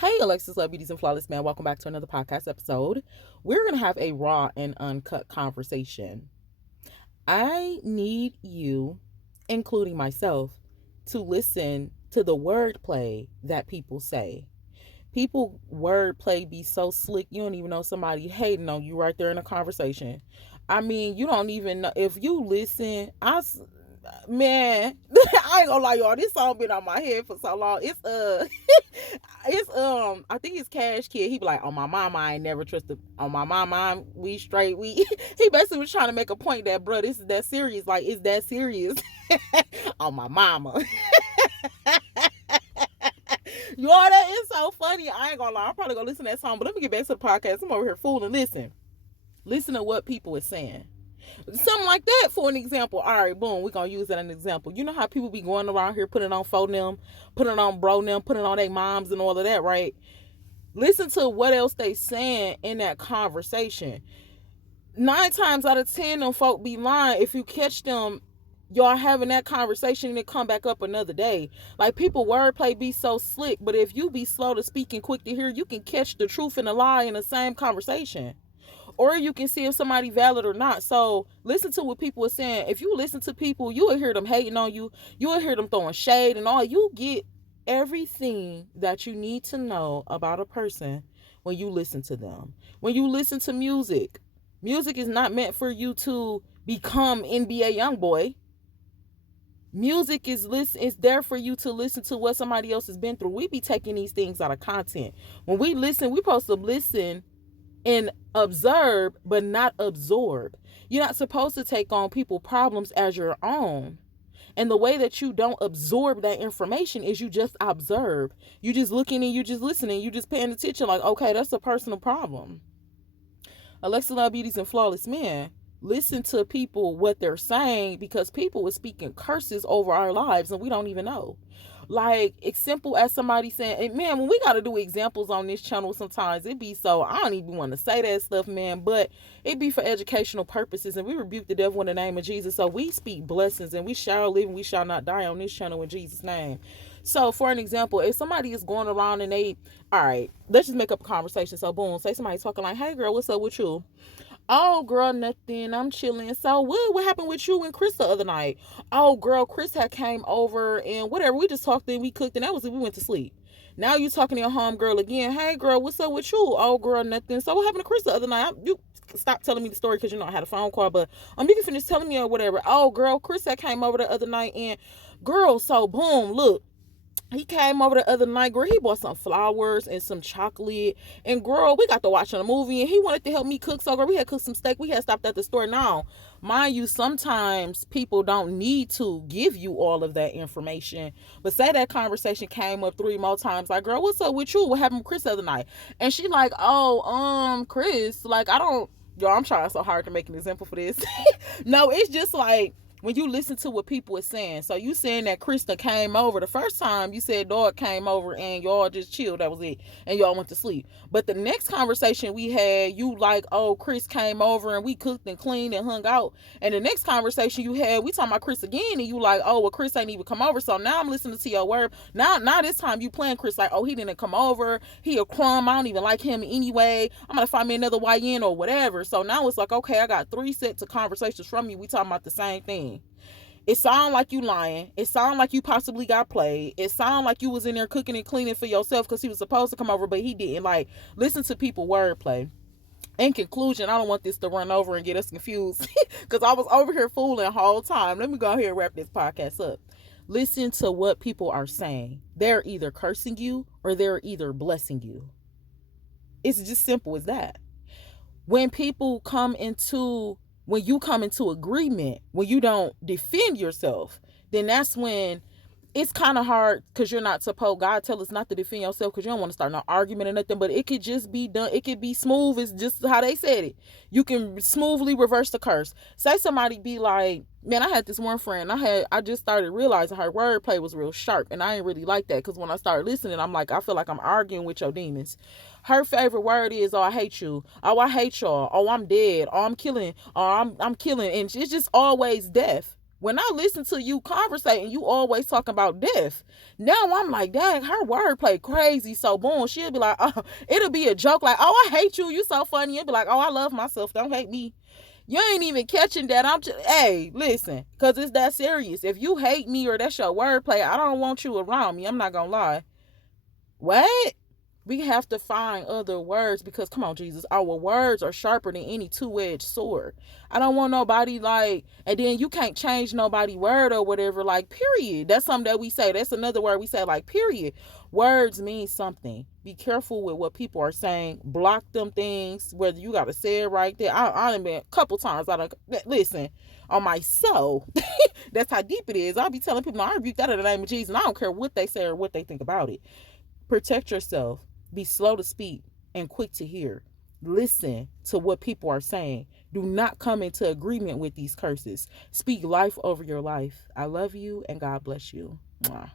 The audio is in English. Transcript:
Hey, Alexus, love beauties and flawless man. Welcome back to another podcast episode. We're going to have a raw and uncut conversation. I need you, including myself, to listen to the wordplay that people say. People wordplay be so slick, you don't even know somebody hating on you right there in a conversation. I mean, you don't even know if you listen. Man, I ain't gonna lie, y'all. This song been on my head for so long. It's I think it's Cash Kid. He be like, "On my mama, I ain't never trusted. On my mama, we straight. We." He basically was trying to make a point that, bro, this is that serious. Like, it's that serious. On my mama. Y'all, that is so funny. I ain't gonna lie. I'm probably gonna listen to that song, but let me get back to the podcast. I'm over here fooling. Listen to what people are saying. Something like that for an example. All right, boom, we're going to use that as an example. You know how people be going around here putting on phone them, putting on bro them, putting on their moms and all of that, right? Listen to what else they saying in that conversation. 9 times out of 10, them folk be lying. If you catch them, y'all having that conversation and it come back up another day. Like, people wordplay be so slick, but if you be slow to speak and quick to hear, you can catch the truth and the lie in the same conversation, or you can see if somebody valid or not. So listen to what people are saying. If you listen to people, you will hear them hating on you. You will hear them throwing shade and all. You get everything that you need to know about a person when you listen to them. When you listen to music, music is not meant for you to become NBA YoungBoy. Music is there for you to listen to what somebody else has been through. We be taking these things out of content. When we listen, we supposed to listen and observe, but not absorb. You're not supposed to take on people's problems as your own. And the way that you don't absorb that information is you just observe. You just looking and you just listening. You just paying attention like, okay, that's a personal problem. Alexus, love beauties and flawless men. Listen to people, what they're saying, because people are speaking curses over our lives and we don't even know. Like, it's simple as somebody saying, and man, when we got to do examples on this channel, sometimes it be so, I don't even want to say that stuff, man, but it be for educational purposes, and we rebuke the devil in the name of Jesus. So we speak blessings, and we shall live and we shall not die on this channel in Jesus' name. So for an example, if somebody is going around and all right, let's just make up a conversation. So boom, say somebody talking like, hey girl, what's up with you? Oh, girl, nothing. I'm chilling. So, what happened with you and Chris the other night? Oh, girl, Chris had came over and whatever. We just talked and we cooked and that was it. We went to sleep. Now you talking to your home girl again. Hey, girl, what's up with you? Oh, girl, nothing. So, what happened to Chris the other night? You stop telling me the story because you know I had a phone call, but you can finish telling me or whatever. Oh, girl, Chris had came over the other night and girl, so boom, look. He came over the other night, girl. He bought some flowers and some chocolate. And girl, we got to watching a movie and he wanted to help me cook. So girl, we had cooked some steak. We had stopped at the store. Now, mind you, sometimes people don't need to give you all of that information. But say that conversation came up 3 more times. Like, girl, what's up with you? What happened with Chris the other night? And she like, oh, Chris, like, I don't, yo, I'm trying so hard to make an example for this. No, it's just like, when you listen to what people are saying. So you saying that Krista came over. The first time you said dog came over and y'all just chilled. That was it. And y'all went to sleep. But the next conversation we had, you like, oh, Chris came over and we cooked and cleaned and hung out. And the next conversation you had, we talking about Chris again. And you like, oh, well, Chris ain't even come over. So now I'm listening to your word. Now this time you playing Chris like, oh, he didn't come over. He a crumb. I don't even like him anyway. I'm going to find me another YN or whatever. So now it's like, okay, I got 3 sets of conversations from you. We talking about the same thing. It sound like you lying. It sound like you possibly got played. It sound like you was in there cooking and cleaning for yourself because he was supposed to come over, but he didn't. Like, listen to people wordplay. In conclusion, I don't want this to run over and get us confused because I was over here fooling the whole time. Let me go ahead and wrap this podcast up. Listen to what people are saying. They're either cursing you or they're either blessing you. It's just simple as that. When you come into agreement, when you don't defend yourself, then that's when it's kind of hard because you're not supposed, God tell us not to defend yourself because you don't want to start no argument or nothing, but it could just be done. It could be smooth. It's just how they said it. You can smoothly reverse the curse. Say somebody be like, man, I had this one friend. I just started realizing her wordplay was real sharp, and I ain't really like that because when I started listening, I'm like, I feel like I'm arguing with your demons. Her favorite word is, oh, I hate you. Oh, I hate y'all. Oh, I'm dead. Oh, I'm killing. Oh, I'm killing. And it's just always death. When I listen to you conversating, you always talking about death. Now I'm like, dang, her wordplay crazy. So boom, she'll be like, oh, it'll be a joke like, oh, I hate you. You so funny. You'll be like, oh, I love myself. Don't hate me. You ain't even catching that. I'm just, hey, listen, because it's that serious. If you hate me or that's your wordplay, I don't want you around me. I'm not going to lie. What? We have to find other words because, come on, Jesus, our words are sharper than any two-edged sword. I don't want nobody like, and then you can't change nobody word or whatever, like, period. That's something that we say. That's another word we say, like, period. Words mean something. Be careful with what people are saying. Block them things, whether you got to say it right there. I done been a couple times, listen, on my soul. That's how deep it is. I'll be telling people, no, I rebuke that in the name of Jesus, and I don't care what they say or what they think about it. Protect yourself. Be slow to speak and quick to hear. Listen to what people are saying. Do not come into agreement with these curses. Speak life over your life. I love you and God bless you. Mwah.